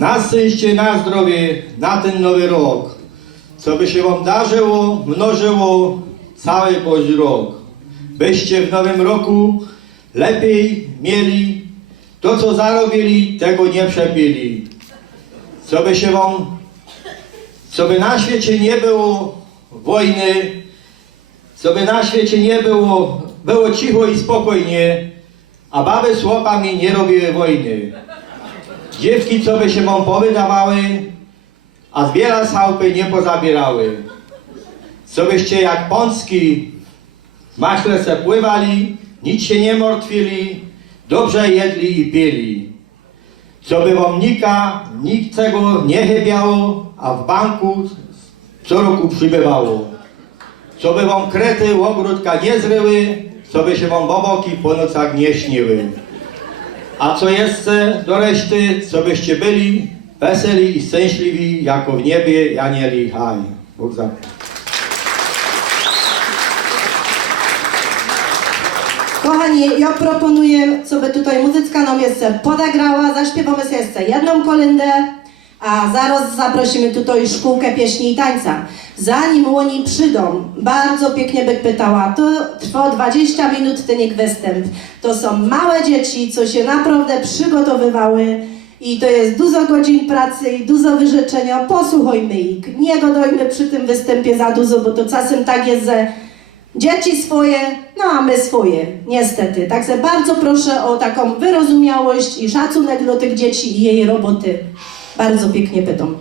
Na szczęście, na zdrowie, na ten nowy rok. Co by się wam darzyło, mnożyło cały Boży rok. Byście w nowym roku lepiej mieli to, co zarobili, tego nie przepili. Co by się wam, co by na świecie nie było wojny, co by na świecie nie było, było cicho i spokojnie, a baby z chłopami nie robiły wojny. Dziewki, co by się wam powydawały, a z wiela chałupy nie pozabierały. Co byście jak pączki w maśle se pływali, nic się nie martwili, dobrze jedli i pili. Co by wam nika, niczego nie chybiało, a w banku co roku przybywało. Co by wam krety ogródka nie zryły, co by się wam boboki po nocach nie śniły. A co jeszcze do reszty, co byście byli weseli i szczęśliwi, jako w niebie anieli. Haj. Bóg zapłać. Kochani, ja proponuję, co by tutaj muzyczka nam jeszcze podegrała, zaśpiewamy sobie jeszcze jedną kolędę, a zaraz zaprosimy tutaj szkółkę pieśni i tańca. Zanim oni przyjdą, bardzo pięknie by pytała, to trwa 20 minut ten występ. To są małe dzieci, co się naprawdę przygotowywały i to jest dużo godzin pracy i dużo wyrzeczenia. Posłuchajmy ich, nie godojmy przy tym występie za dużo, bo to czasem tak jest, że Dzieci swoje, no a my swoje, niestety. Także bardzo proszę o taką wyrozumiałość i szacunek do tych dzieci i jej roboty. Bardzo pięknie pytam.